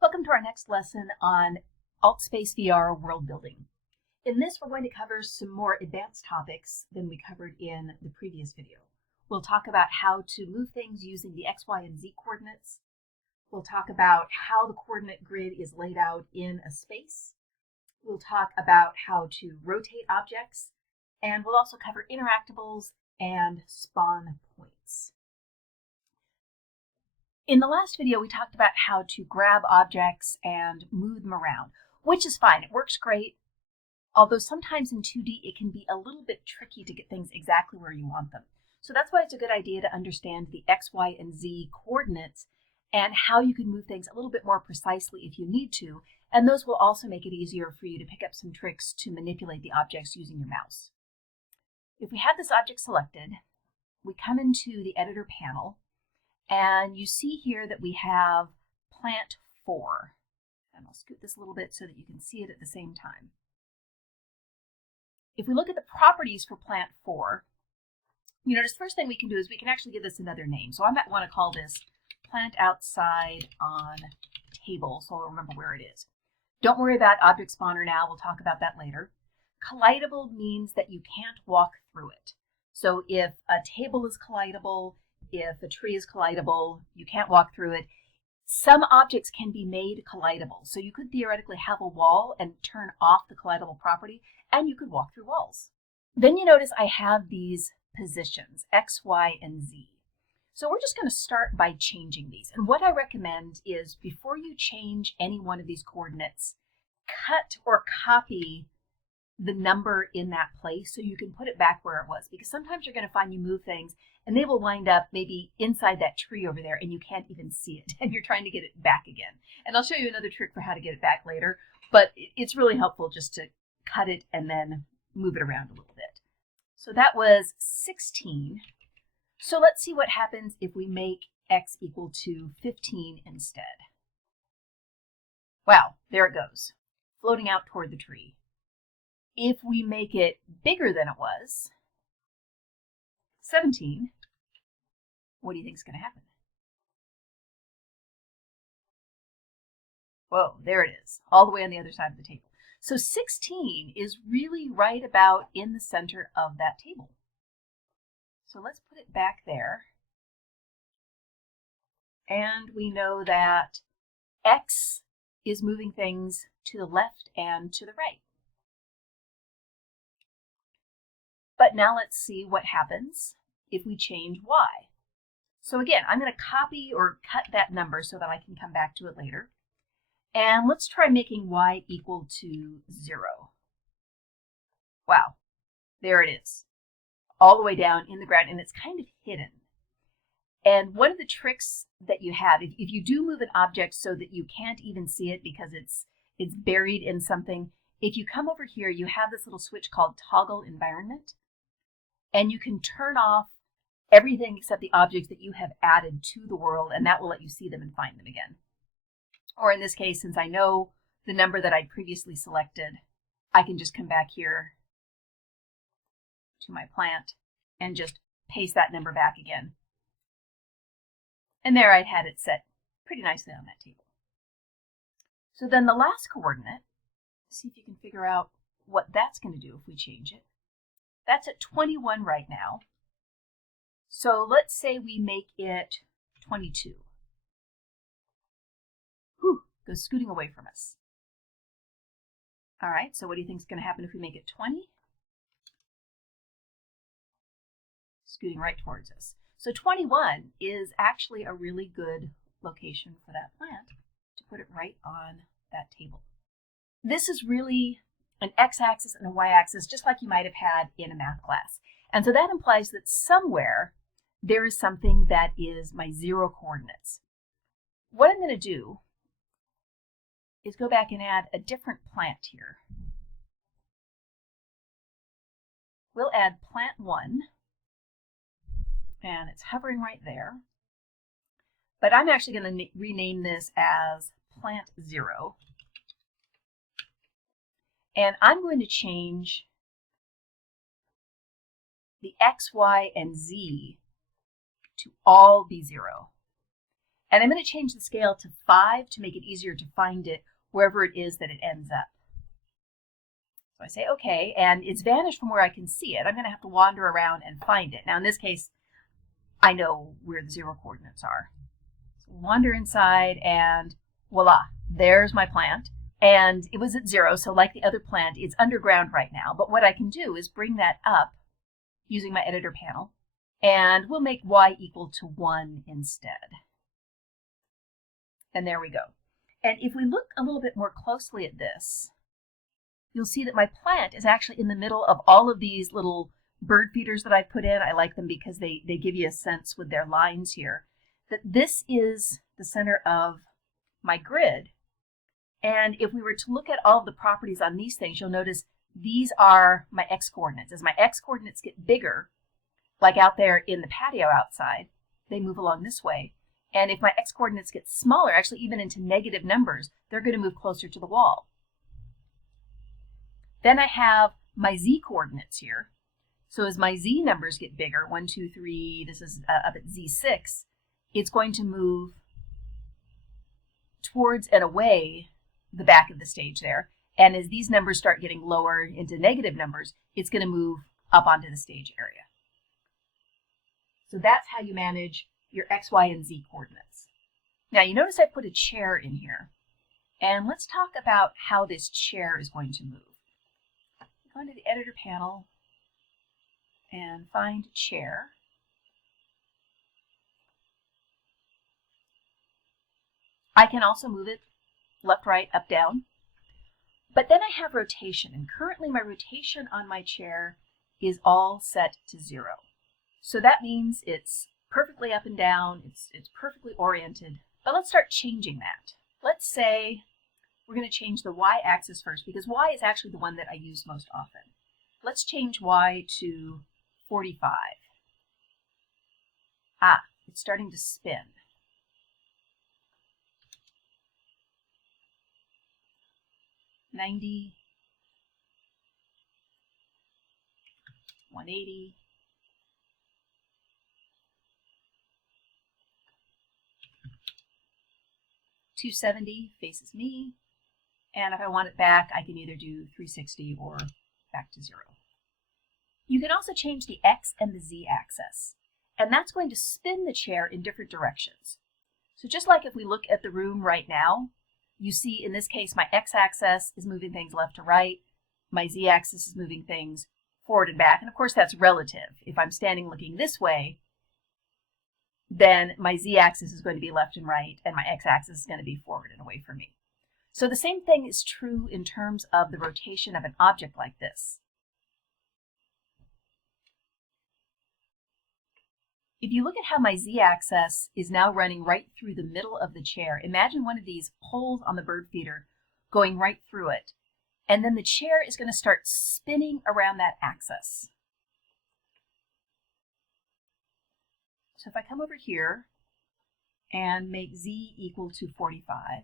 Welcome to our next lesson on AltspaceVR world building. In this, we're going to cover some more advanced topics than we covered in the previous video. We'll talk about how to move things using the X, Y, and Z coordinates. We'll talk about how the coordinate grid is laid out in a space. We'll talk about how to rotate objects, and we'll also cover interactables and spawn points. In the last video, we talked about how to grab objects and move them around, which is fine. It works great, although sometimes in 2D it can be a little bit tricky to get things exactly where you want them. So that's why it's a good idea to understand the X, Y, and Z coordinates and how you can move things a little bit more precisely if you need to, and those will also make it easier for you to pick up some tricks to manipulate the objects using your mouse. If we have this object selected, we come into the editor panel, and you see here that we have plant 4. And I'll scoot this a little bit so that you can see it at the same time. If we look at the properties for plant 4, you notice the first thing we can do is we can actually give this another name. So I might want to call this plant outside on table, so I'll remember where it is. Don't worry about object spawner now. We'll talk about that later. Collidable means that you can't walk through it. So if a table is collidable, if a tree is collidable, you can't walk through it. Some objects can be made collidable. So you could theoretically have a wall and turn off the collidable property, and you could walk through walls. Then you notice I have these positions, X, Y, and Z. So we're just going to start by changing these. And what I recommend is before you change any one of these coordinates, cut or copy the number in that place so you can put it back where it was, because sometimes you're going to find you move things and they will wind up maybe inside that tree over there and you can't even see it and you're trying to get it back again. And I'll show you another trick for how to get it back later, but it's really helpful just to cut it and then move it around a little bit. So that was 16. So let's see what happens if we make X equal to 15 instead. Wow, there it goes, floating out toward the tree. If we make it bigger than it was, 17, what do you think is going to happen? Whoa, there it is, all the way on the other side of the table. So 16 is really right about in the center of that table. So let's put it back there. And we know that X is moving things to the left and to the right. But now let's see what happens if we change Y. So again, I'm going to copy or cut that number so that I can come back to it later. And let's try making Y equal to 0. Wow, there it is, all the way down in the ground, and it's kind of hidden. And one of the tricks that you have, if you do move an object so that you can't even see it because it's buried in something, if you come over here, you have this little switch called toggle environment. And you can turn off everything except the objects that you have added to the world, and that will let you see them and find them again. Or in this case, since I know the number that I'd previously selected, I can just come back here to my plant and just paste that number back again. And there I'd had it set pretty nicely on that table. So then the last coordinate, see if you can figure out what that's going to do if we change it. That's at 21 right now. So let's say we make it 22. Whew, goes scooting away from us. All right, so what do you think is going to happen if we make it 20? Scooting right towards us. So 21 is actually a really good location for that plant to put it right on that table. This is really an x-axis and a y-axis, just like you might have had in a math class. And so that implies that somewhere there is something that is my 0 coordinates. What I'm going to do is go back and add a different plant here. We'll add plant 1, and it's hovering right there. But I'm actually going to rename this as plant 0. And I'm going to change the X, Y, and Z to all be 0. And I'm going to change the scale to 5 to make it easier to find it wherever it is that it ends up. So I say okay, and it's vanished from where I can see it. I'm going to have to wander around and find it. Now in this case, I know where the 0 coordinates are. So wander inside and voila, there's my plant. And it was at 0, so like the other plant, it's underground right now. But what I can do is bring that up using my editor panel, and we'll make y equal to 1 instead. And there we go. And if we look a little bit more closely at this, you'll see that my plant is actually in the middle of all of these little bird feeders that I've put in. I like them because they give you a sense with their lines here that this is the center of my grid. And if we were to look at all of the properties on these things, you'll notice these are my x-coordinates. As my x-coordinates get bigger, like out there in the patio outside, they move along this way. And if my x-coordinates get smaller, actually even into negative numbers, they're going to move closer to the wall. Then I have my z-coordinates here. So as my z numbers get bigger, 1, 2, 3, this is up at z6, it's going to move towards and away the back of the stage there. And as these numbers start getting lower into negative numbers, it's going to move up onto the stage area. So that's how you manage your x, y, and z coordinates. Now you notice I put a chair in here. And let's talk about how this chair is going to move. Go into the editor panel and find chair. I can also move it left, right, up, down. But then I have rotation, and currently my rotation on my chair is all set to 0. So that means it's perfectly up and down, it's perfectly oriented. But let's start changing that. Let's say we're going to change the y-axis first, because y is actually the one that I use most often. Let's change y to 45. Ah, it's starting to spin. $90, 180, 270 faces me, and if I want it back, I can either do 360 or back to 0. You can also change the x and the z axis, and that's going to spin the chair in different directions. So just like if we look at the room right now, you see in this case my x-axis is moving things left to right, my z-axis is moving things forward and back, and of course that's relative. If I'm standing looking this way, then my z-axis is going to be left and right, and my x-axis is going to be forward and away from me. So the same thing is true in terms of the rotation of an object like this. If you look at how my z-axis is now running right through the middle of the chair, imagine one of these holes on the bird feeder going right through it. And then the chair is going to start spinning around that axis. So if I come over here and make z equal to 45,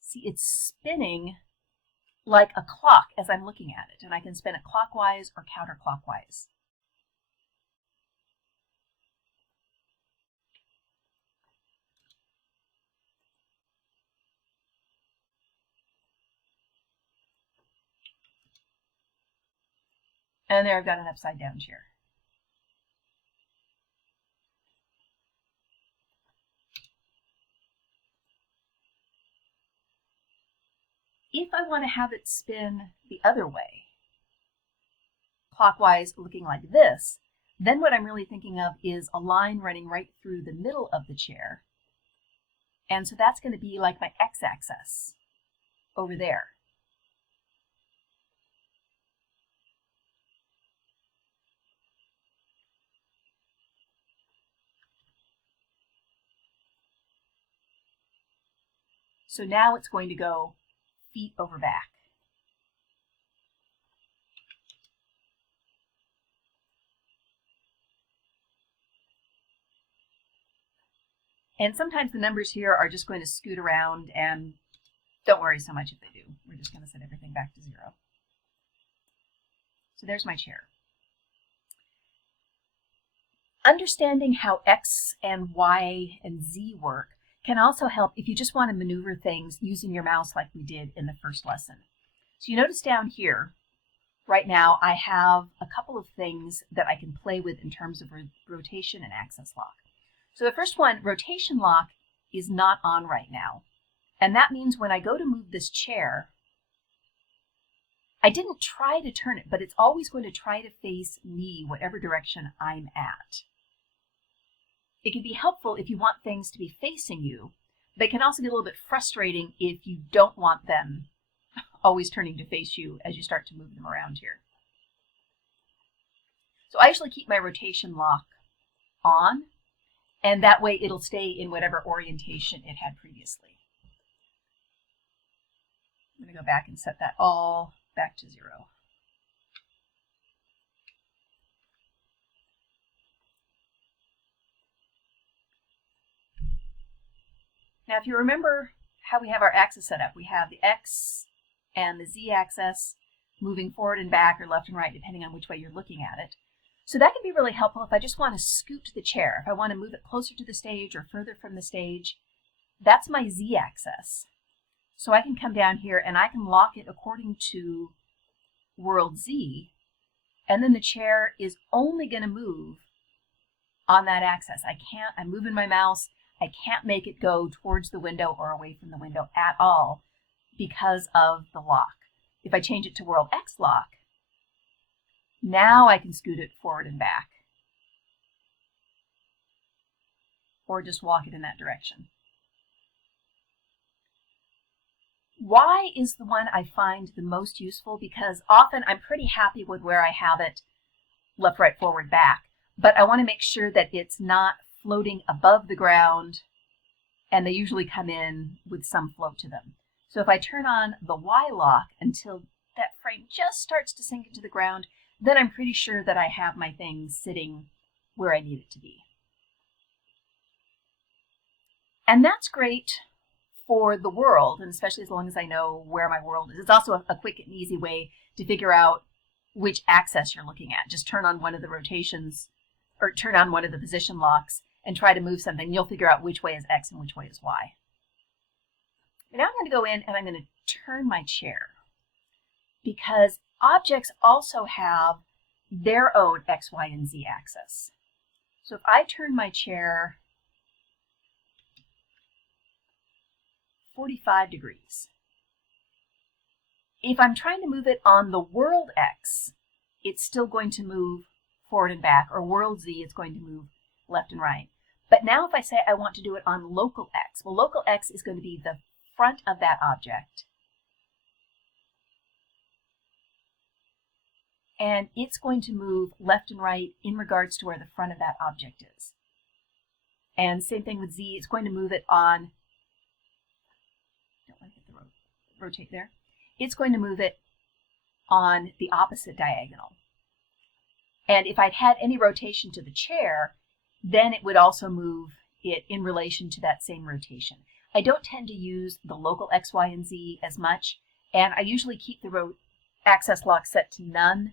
see, it's spinning like a clock as I'm looking at it. And I can spin it clockwise or counterclockwise. And there I've got an upside down chair. If I want to have it spin the other way, clockwise looking like this, then what I'm really thinking of is a line running right through the middle of the chair. And so that's going to be like my x-axis over there. So now it's going to go feet over back. And sometimes the numbers here are just going to scoot around, and don't worry so much if they do. We're just going to set everything back to 0. So there's my chair. Understanding how X and Y and Z work can also help if you just want to maneuver things using your mouse like we did in the first lesson. So you notice down here, right now, I have a couple of things that I can play with in terms of rotation and axis lock. So the first one, rotation lock, is not on right now. And that means when I go to move this chair, I didn't try to turn it, but it's always going to try to face me, whatever direction I'm at. It can be helpful if you want things to be facing you, but it can also get a little bit frustrating if you don't want them always turning to face you as you start to move them around here. So I usually keep my rotation lock on, and that way it'll stay in whatever orientation it had previously. I'm going to go back and set that all back to 0. Now, if you remember how we have our axis set up, we have the X and the Z axis moving forward and back or left and right, depending on which way you're looking at it. So that can be really helpful if I just want to scoot the chair. If I want to move it closer to the stage or further from the stage, that's my Z axis. So I can come down here and I can lock it according to world Z, and then the chair is only going to move on that axis. I'm moving my mouse, I can't make it go towards the window or away from the window at all because of the lock. If I change it to world X lock, now I can scoot it forward and back, or just walk it in that direction. Y is the one I find the most useful because often I'm pretty happy with where I have it left, right, forward, back, but I want to make sure that it's not floating above the ground, and they usually come in with some float to them. So if I turn on the Y lock until that frame just starts to sink into the ground, then I'm pretty sure that I have my thing sitting where I need it to be. And that's great for the world, and especially as long as I know where my world is. It's also a quick and easy way to figure out which axis you're looking at. Just turn on one of the rotations, or turn on one of the position locks and try to move something. You'll figure out which way is X and which way is Y. But now I'm going to go in and I'm going to turn my chair, because objects also have their own X, Y, and Z axis. So if I turn my chair 45 degrees, if I'm trying to move it on the world X, it's still going to move forward and back, or world Z, it's going to move left and right. But now if I say I want to do it on local X, well, local X is going to be the front of that object, and it's going to move left and right in regards to where the front of that object is. And same thing with Z, it's going to move it on, don't want to hit the rotate there, it's going to move it on the opposite diagonal. And if I'd had any rotation to the chair, then it would also move it in relation to that same rotation. I don't tend to use the local X, Y, and Z as much, and I usually keep the axis lock set to none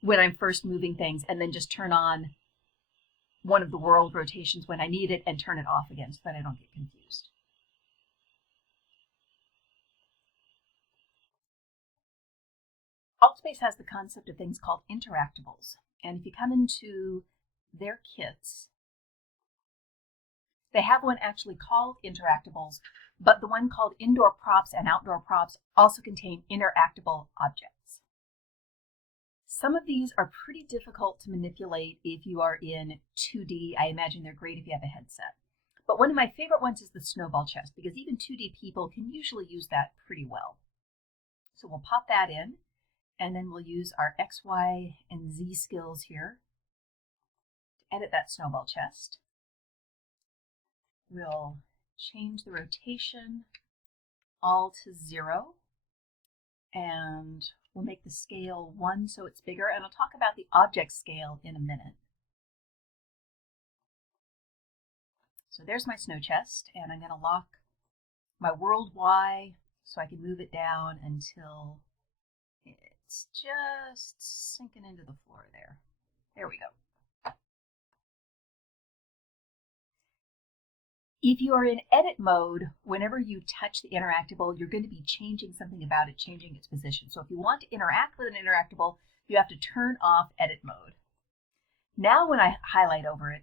when I'm first moving things, and then just turn on one of the world rotations when I need it and turn it off again so that I don't get confused. Altspace has the concept of things called interactables, and if you come into their kits, they have one actually called interactables, but the one called indoor props and outdoor props also contain interactable objects. Some of these are pretty difficult to manipulate if you are in 2D. I imagine they're great if you have a headset. But one of my favorite ones is the snowball chest, because even 2D people can usually use that pretty well. So we'll pop that in, and then we'll use our X, Y, and Z skills here to edit that snowball chest. We'll change the rotation all to 0, and we'll make the scale 1 so it's bigger, and I'll talk about the object scale in a minute. So there's my snow chest, and I'm going to lock my world Y so I can move it down until it's just sinking into the floor there. There we go. If you are in edit mode, whenever you touch the interactable, you're going to be changing something about it, changing its position. So if you want to interact with an interactable, you have to turn off edit mode. Now when I highlight over it,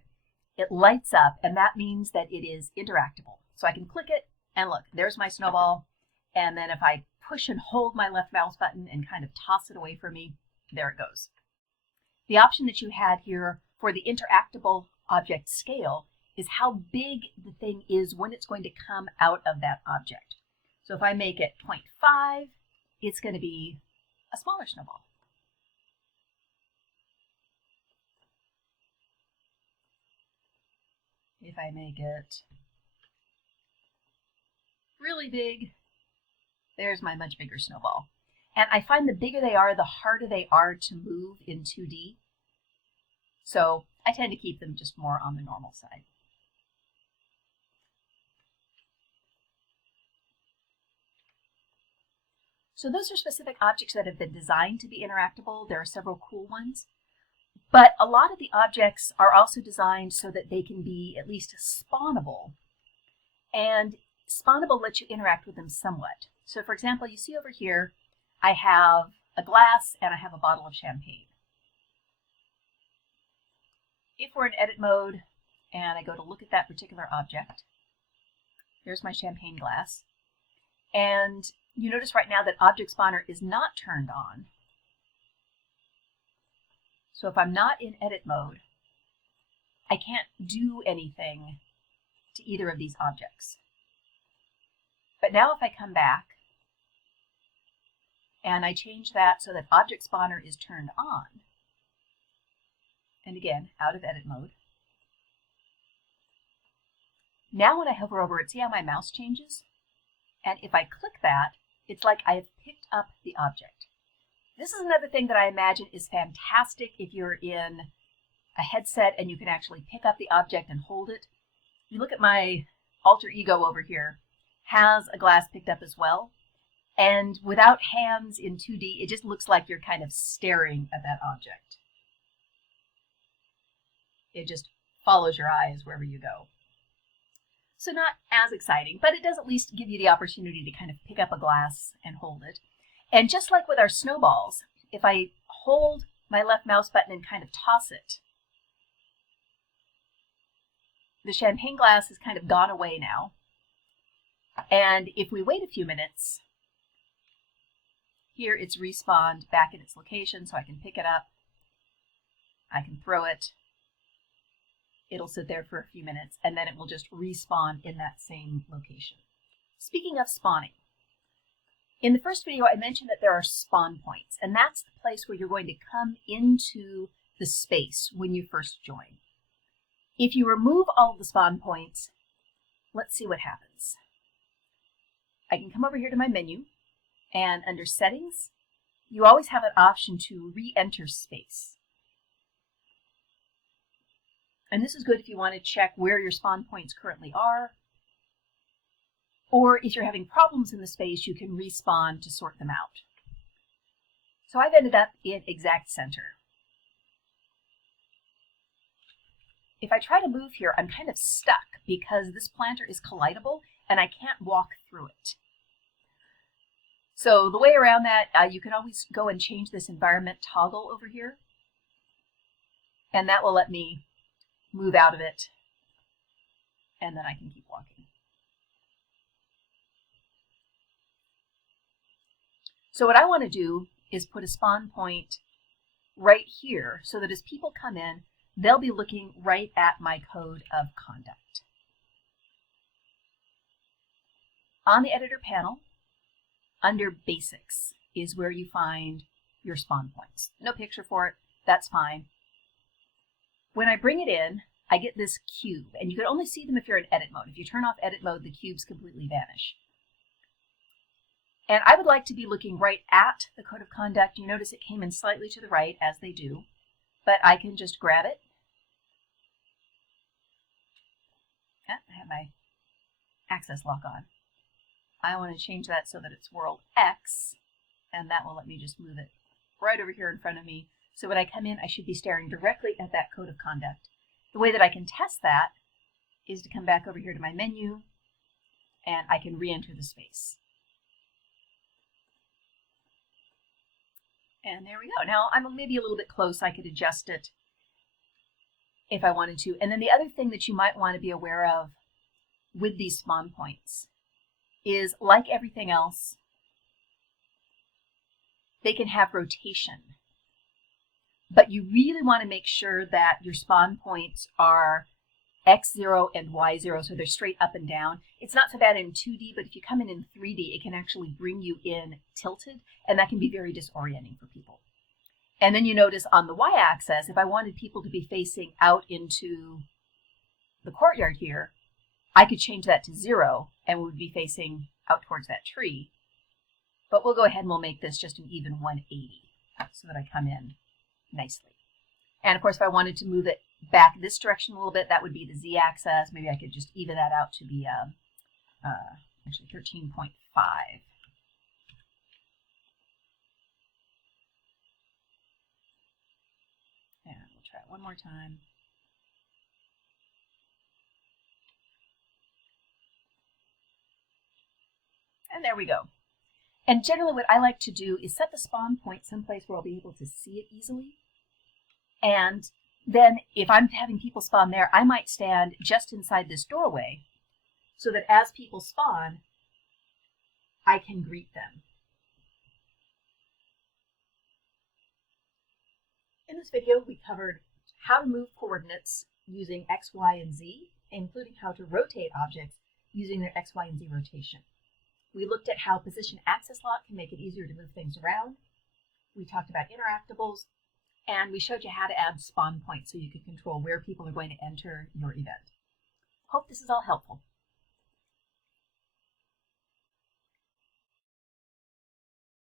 it lights up, and that means that it is interactable. So I can click it, and look, there's my snowball. And then if I push and hold my left mouse button and kind of toss it away from me, there it goes. The option that you had here for the interactable object scale is how big the thing is when it's going to come out of that object. So if I make it 0.5, it's going to be a smaller snowball. If I make it really big, there's my much bigger snowball. And I find the bigger they are, the harder they are to move in 2D. So I tend to keep them just more on the normal side. So those are specific objects that have been designed to be interactable. There are several cool ones. But a lot of the objects are also designed so that they can be at least spawnable. And spawnable lets you interact with them somewhat. So for example, you see over here, I have a glass and I have a bottle of champagne. If we're in edit mode and I go to look at that particular object, here's my champagne glass. And you notice right now that object spawner is not turned on. So if I'm not in edit mode, I can't do anything to either of these objects. But now if I come back and I change that so that object spawner is turned on, and again, out of edit mode, now when I hover over it, see how my mouse changes? And if I click that, it's like I have picked up the object. This is another thing that I imagine is fantastic if you're in a headset and you can actually pick up the object and hold it. You look at my alter ego over here, has a glass picked up as well. And without hands in 2D, it just looks like you're kind of staring at that object. It just follows your eyes wherever you go. So not as exciting, but it does at least give you the opportunity to kind of pick up a glass and hold it. And just like with our snowballs, if I hold my left mouse button and kind of toss it, the champagne glass has kind of gone away now. And if we wait a few minutes, here it's respawned back in its location, so I can pick it up, I can throw it, it'll sit there for a few minutes, and then it will just respawn in that same location. Speaking of spawning, in the first video I mentioned that there are spawn points, and that's the place where you're going to come into the space when you first join. If you remove all of the spawn points, let's see what happens. I can come over here to my menu, and under Settings, you always have an option to re-enter space. And this is good if you want to check where your spawn points currently are, or if you're having problems in the space, you can respawn to sort them out. So I've ended up in exact center. If I try to move here, I'm kind of stuck because this planter is collidable and I can't walk through it. So the way around that, you can always go and change this environment toggle over here, and that will let me move out of it, and then I can keep walking. So what I want to do is put a spawn point right here so that as people come in, they'll be looking right at my code of conduct. On the editor panel, under Basics is where you find your spawn points. No picture for it, that's fine. When I bring it in, I get this cube, and you can only see them if you're in edit mode. If you turn off edit mode, the cubes completely vanish. And I would like to be looking right at the code of conduct. You notice it came in slightly to the right, as they do, but I can just grab it. I have my access lock on. I want to change that so that it's world X, and that will let me just move it right over here in front of me. So when I come in, I should be staring directly at that code of conduct. The way that I can test that is to come back over here to my menu, and I can re-enter the space. And there we go. Now I'm maybe a little bit close. I could adjust it if I wanted to. And then the other thing that you might want to be aware of with these spawn points is, like everything else, they can have rotation. But you really want to make sure that your spawn points are X0 and Y0, so they're straight up and down. It's not so bad in 2D, but if you come in 3D, it can actually bring you in tilted, and that can be very disorienting for people. And then you notice on the Y-axis, if I wanted people to be facing out into the courtyard here, I could change that to 0, and we would be facing out towards that tree. But we'll go ahead and we'll make this just an even 180, so that I come in nicely. And of course, if I wanted to move it back this direction a little bit, that would be the Z-axis. Maybe I could just even that out to be actually 13.5. And we'll try it one more time. And there we go. And generally what I like to do is set the spawn point someplace where I'll be able to see it easily. And then if I'm having people spawn there, I might stand just inside this doorway so that as people spawn, I can greet them. In this video, we covered how to move coordinates using X, Y, and Z, including how to rotate objects using their X, Y, and Z rotation. We looked at how position access lock can make it easier to move things around. We talked about interactables, and we showed you how to add spawn points so you could control where people are going to enter your event. Hope this is all helpful.